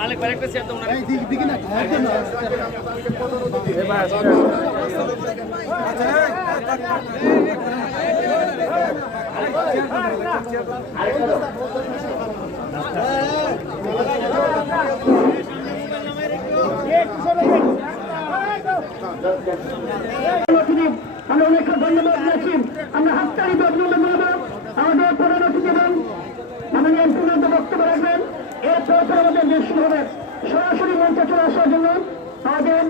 মালিক ভাই একটা চেয়ার দাও না আমরা ধন্যবাদ দিয়েছি আমরা হাততালি অভিনন্দন জানাব আমাদের প্রধান অতিথি এবং মাননীয় এমপির বক্তব্য রাখবেন দেশ হবে। সরাসরি মঞ্চে চলে আসার জন্য আমাদের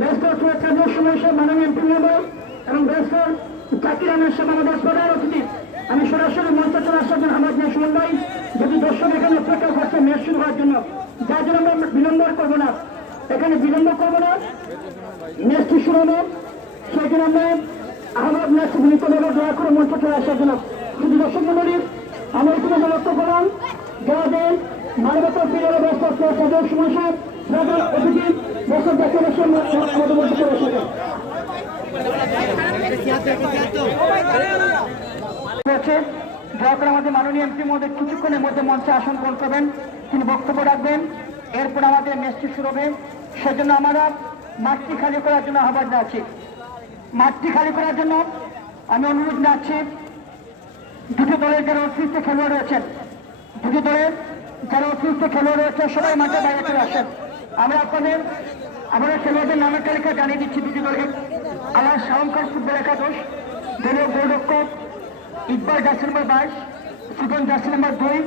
ব্যস্ত সুরক্ষা দেশ সময় মাননীয় এমপি এবং ব্যস্ত জাকির আমের সাহেব, আমাদের প্রধান অতিথি। আমি সরাসরি মঞ্চে চলে আসার জন্য আমার সুমন ভাই, যদি দর্শক এখানে অপেক্ষা করছে ম্যাচ শুরু হওয়ার জন্য, যার জন্য আমরা বিলম্ব করব না। এখানে বিলম্ব করব না। ম্যাচটি শুরু হবে। সেই জন্য আমরা আহমদ ম্যাচ বিনীতভাবে দয়া করে মঞ্চে চলে আসার জন্য। শুধু দর্শক মন্ডলী আমরা এখানে লক্ষ্য করলাম যাদের মানবতা ফিরে ব্যস্ত তাদের সমস্যা যাদের অতিথি বছর দেখে বসে আমাদের মধ্যে চলে এসেছে হচ্ছে দয়া করে আমাদের মাননীয় এমপি মহোদয় কিছুক্ষণের মধ্যে মঞ্চে আসন গ্রহণ করবেন। তিনি বক্তব্য রাখবেন। এরপর আমাদের ম্যাচটি শুরু হবে। সেজন্য আমরা মাঠটি খালি করার জন্য আহ্বান জানাচ্ছি। মাঠটি খালি করার জন্য আমি অনুরোধ জানাচ্ছি, দুটো দলের যারা অতিরিক্ত খেলোয়াড় রয়েছেন, দুটো দলের যারা অতিরিক্ত খেলোয়াড় রয়েছে সবাই মাঠে বাইরে চলে আসেন। আমরা আপনাদের, আমরা খেলোয়াড়দের নামের তালিকা জানিয়ে দিচ্ছি দুটি দলের আল্লাহ শাহম খান ফুটবল একাদশ, দলীয় গোলরক্ষক ইকবাল জার্সি নম্বর বাইশ, সুজন জার্সি নম্বর দুই,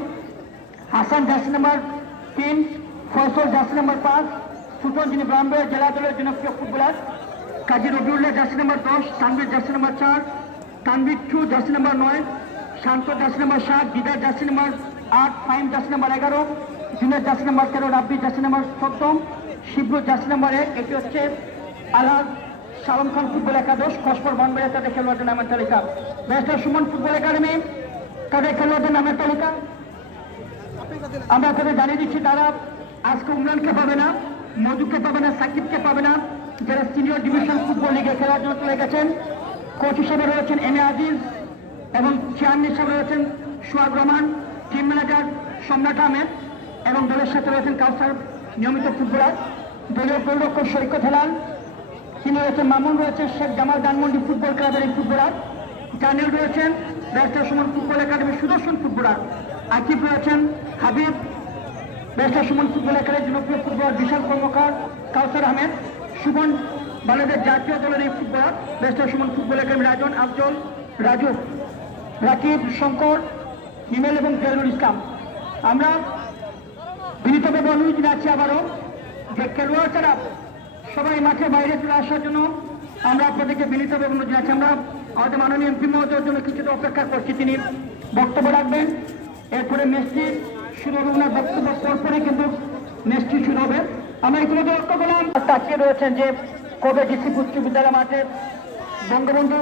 হাসান জার্সি নম্বর তিন, ফয়সল জার্সি নম্বর পাঁচ, সুজন যিনি ব্রাহ্মণবাড়িয়া জেলা দলের জনপ্রিয় footballer, Kazi Rabiullah jersey number দশ তানবির জার্সি নম্বর চার তানবির টু জার্সি নম্বর নয়, শান্ত জার্সি নম্বর সাত দিদার জার্সি নম্বর আট ফাইম জার্সি নাম্বার এগারো জুনের জার্সি নাম্বার তেরো, রাব্বি জার্সি নাম্বার চোদ্দ শিবরু জার্সি নম্বর এক, এটি হচ্ছে আলহাজ শালম খান ফুটবল একাদশ কসপর বনবাড়িয়া তাদের খেলোয়াড়দের নামের তালিকা। ব্যারিস্টার সুমন ফুটবল একাডেমি, তাদের খেলোয়াড়দের নামের তালিকা। আমরা তাদের জানিয়ে দিচ্ছি, তারা আজকে উমরানকে পাবে না মধুকে পাবে না, সাকিবকে পাবে না। যারা সিনিয়র ডিভিশন ফুটবল লিগে খেলার জন্য চলে গেছেন, কোচ হিসেবে রয়েছেন এম এ আজিজ এবং চেয়ারম্যান হিসেবে রয়েছেন সোহাগ রহমান। টিম ম্যানেজার সম্রাট আহমেদ এবং দলের সাথে রয়েছেন কাউসার নিয়মিত ফুটবলার। দলীয় গোলরক্ষক সৈকত হেলাল, তিনি রয়েছেন মামুন, রয়েছেন শেখ জামাল ধানমন্ডি ফুটবল ক্লাবের এই ফুটবলার। জানিল রয়েছেন ব্যারিস্টার সুমন ফুটবল একাডেমির সুদর্শন ফুটবলার। আকিব রয়েছেন হাবিব। ব্যারিস্টার সুমন ফুটবল একাডেমির জনপ্রিয় ফুটবলার, বিশাল কর্মকার কাউসার আহমেদ। সুমন বাংলাদেশ জাতীয় দলের এই footballer. Barrister Suman football academy Rajon Afzal, Raju, Rakib, Shankar Himel এবং জয়নুল ইসলাম। আমরা বিনীতভাবে অনুরোধ জানাচ্ছি আবারও যে খেলোয়াড় ছাড়া সবাই মাঠে বাইরে চলে আসার জন্য আমরা আপনাদেরকে বিনীতভাবে অনুরোধ জানাচ্ছি। আমরা আমাদের মাননীয় এমপি মহোদয়ের জন্য কিছুটা অপেক্ষা করছি। তিনি বক্তব্য রাখবেন। এরপরে ম্যাচটি শুরু হবে ওনার বক্তব্য পরপরে কিন্তু ম্যাচটি শুরু হবে। আমরা ইতিমধ্যে লক্ষ্য করলাম তাকিয়ে রয়েছেন যে কবে ডিসি উচ্চ বিদ্যালয় মাঠে বঙ্গবন্ধু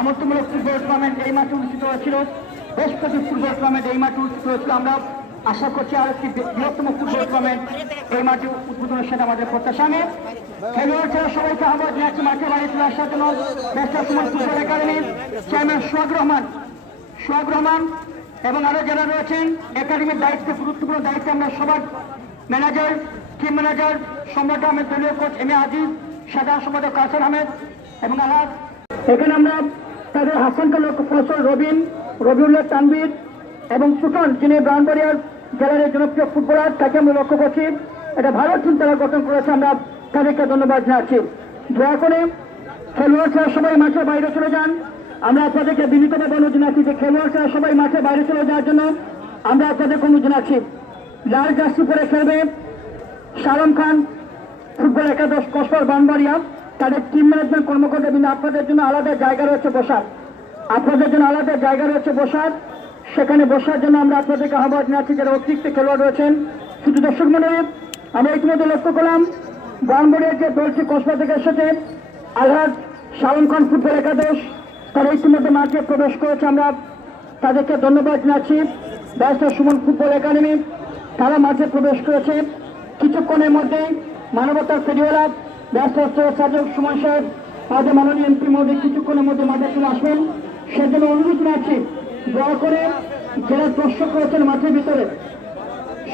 আমন্ত্রমূলক ফুটবল টুর্নামেন্ট এই মাঠে অনুষ্ঠিত হয়েছিল। বেশ কিছু ফুটবল টুর্নামেন্ট এই মাঠে হয়েছিল আমরা আশা করছি আর একটি বৃহত্তম ফুটবল টুর্নামেন্ট এই মাঠে উদ্বোধনের সাথে আমাদের প্রত্যাশা আমি। খেলোয়াড় সবাইকে আহ্বান জানাচ্ছি মাঠে বাড়ি চলে আসার জন্য। ব্যস্ত সময় ফুটবল চেয়ারম্যান সোহাগ রহমান। সোহাগ রহমান এবং আরও যারা রয়েছেন, একাডেমির দায়িত্বে, গুরুত্বপূর্ণ দায়িত্বে আমরা সবার ম্যানেজার টিম ম্যানেজার সম্রাট আহমেদ, দলীয় কোচ এম এ আজিজ, সাধারণ সম্পাদক কাসর আহমেদ এবং আলাদ। এখানে আমরা তাদের হাসান কালক ফসল রবিন রবিউল্লাহ তানবির এবং সুটন যিনি ব্রাহ্মণবাড়িয়ার জেলার এই জনপ্রিয় ফুটবলার, তাকে আমরা লক্ষ্য করছি। এটা ভালো টিম তারা গঠন করেছে, আমরা তাদেরকে ধন্যবাদ জানাচ্ছি। দয়া করে খেলোয়াড় ছাড়া সবাই মাঠে বাইরে চলে যান। আমরা আপনাদেরকে বিনীতভাবে অনুরোধ জানাচ্ছি যে খেলোয়াড় ছাড়া সবাই মাঠে বাইরে চলে যাওয়ার জন্য আমরা আপনাদেরকে অনুরোধ জানাচ্ছি। লাল জার্সি পরে খেলবে শালম খান, ফুটবল একাদশ কসবার বানবাড়িয়া। তাদের টিম ম্যানেজমেন্ট কর্মকর্তা কিন্তু আপনাদের জন্য আলাদা জায়গা রয়েছে বসার। আপনাদের জন্য আলাদা জায়গা রয়েছে বসার। সেখানে বসার জন্য আমরা আপনাদেরকে আহ্বান জানাচ্ছি যারা অতিরিক্ত খেলোয়াড় রয়েছেন। শুধু দর্শক মন্ডলী আমরা ইতিমধ্যে লক্ষ্য করলাম বানবাড়িয়ার যে দলটি কসবা থেকে এসেছে, আলহাজ শালম খান ফুটবল একাদশ, তারা ইতিমধ্যে মাঠে প্রবেশ করেছে। আমরা তাদেরকে ধন্যবাদ জানাচ্ছি। ব্যবস্থা সুমন ফুটবল একাডেমি, তারা মাঠে প্রবেশ করেছে। কিছুক্ষণের মধ্যেই মানবতার ফেরিওয়ালা ব্যবস্থা সাজক সুমন সাহেব, আমাদের মাননীয় এমপি মোদী কিছুক্ষণের মধ্যে মাঠে চলে আসবেন। সেজন্য অনুরোধ জানাচ্ছি দয়া করে যারা দর্শক করেছেন মাঠের ভিতরে,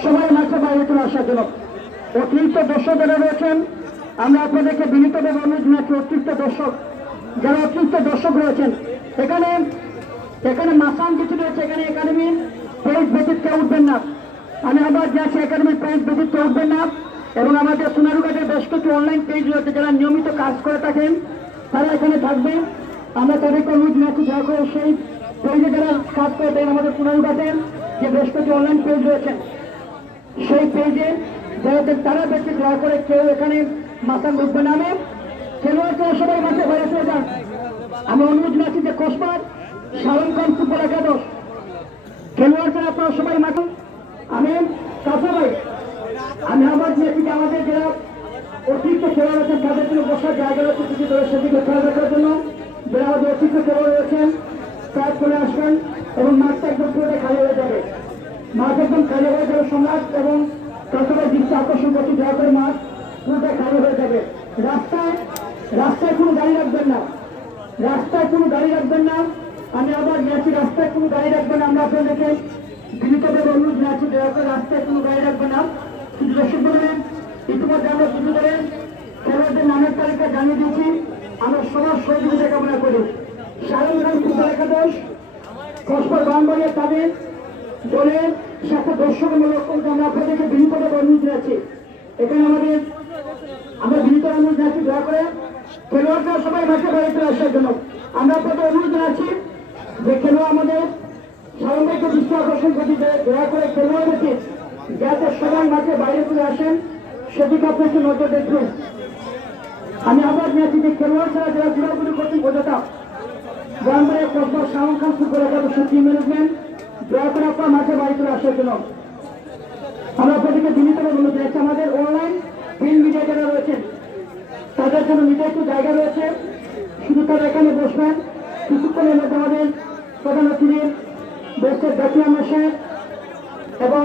সবাই মাঠে বাইরে চলে আসার জন্য। অতিরিক্ত দর্শক যারা রয়েছেন, আমরা আপনাদেরকে বিনীতভাবে অনুরোধ জানাচ্ছি, অতিরিক্ত দর্শক, যারা অতিরিক্ত দর্শক রয়েছেন, এখানে এখানে মাসান কিছু রয়েছে, এখানে একাডেমির পেজ ব্যতীত কেউ উঠবেন না। আমি আবার যাচ্ছি একাডেমির পেজ ব্যতীত কেউ উঠবেন না। এবং আমাদের সোনারুঘাটের বেশ কিছু অনলাইন পেজ রয়েছে, যারা নিয়মিত কাজ করে থাকেন, তারা এখানে থাকবেন। আমরা তাদেরকে অনুরোধ জানাচ্ছি দয়া করে সেই পেজে যারা কাজ করে থাকেন আমাদের সোনারুঘাটের যে বেশ কিছু অনলাইন পেজ রয়েছেন সেই পেজে যাদের তারা ব্যক্তি দয়া করে কেউ এখানে মাথা উঠবে নামে খেলোয়াড় কেউ সবাই মাঠে ঘরে চলে যান। আমি অনুরোধ জানাচ্ছি যে কোসবার খান ফুটবল একাদশ খেলোয়াড়দের আপনারা সবাই মাঠে। আমি কাছে ভাই, আমি আবার যে আমাদের যারা অতিরিক্ত খেলোয়াড় আছেন, তাদের জন্য বসার জায়গা রয়েছে, কিছু সেদিকে খেলা দেখার জন্য। যারা আমাদের অতিরিক্ত রয়েছেন তার চলে আসবেন এবং মাঠটা একদম পুরোটা খালি হয়ে যাবে। মাঠ একদম খালি হয়ে যাবে সমাজ এবং কাছাকাছি দৃষ্টি আকর্ষণ করছি দয়া করে মাঠ পুরোটা খালি হয়ে যাবে। রাস্তায় রাস্তায় কোনো গাড়ি রাখবেন না। রাস্তায় কোনো গাড়ি রাখবেন না। আমি আবার গেছি রাস্তায় কোনো গাড়ি রাখবেন না। আমরা আপনাদেরকে বিনীতভাবে অনুরোধ জানাচ্ছি, দয়া করে রাস্তায় কোনো গাড়ি রাখবেন না। শুধু দর্শক বলবেন ইতিমধ্যে আমরা শুরু করে খেলোয়াড়দের নামের তালিকা জানিয়ে সহযোগিতা কামনা করি। সাধারণ একাদশ কসবার বাংবাড়িয়া তাদের দলের সাথে দর্শকমূলক আমরা আপনাদেরকে বিনীতভাবে অনুরোধ জানাচ্ছি। এখানে আমাদের আমরা বিনীত অনুরোধ জানাচ্ছি, দয়া করে খেলোয়াড়রা সবাই মাঠে বাড়িতে আসার জন্য। আমরা আপনাদের অনুরোধ জানাচ্ছি যে খেলোয়াড় আমাদের সাধারণকে দৃষ্টি আকর্ষণ করতে দয়া করে খেলোয়াড়দেরকে যাতে সবাই মাঠে বাইরে চলে আসেন, সেদিকে আপনি একটু নজর দেখবেন। আমি আবার যে খেলোয়াড় ছাড়া যারা জোড়াগুলি করছেন গ্রামবাড়ির কসবা শাহরুখ খান ফুটবল একাদশ টিম ম্যানেজমেন্ট দয়া করে আপনার মাঠে বাড়ি চলে আসার জন্য। আমরা আপনাদেরকে বিনীতভাবে অনুরোধ জানাচ্ছি, আমাদের অনলাইন প্রিন্ট মিডিয়া যারা রয়েছেন, তাদের জন্য নিজস্ব জায়গা রয়েছে। শুধু তারা এখানে বসবেন, কিছুক্ষণের মধ্যে আমাদের প্রধান অতিথি দেশের জাতীয় সাহেব এবং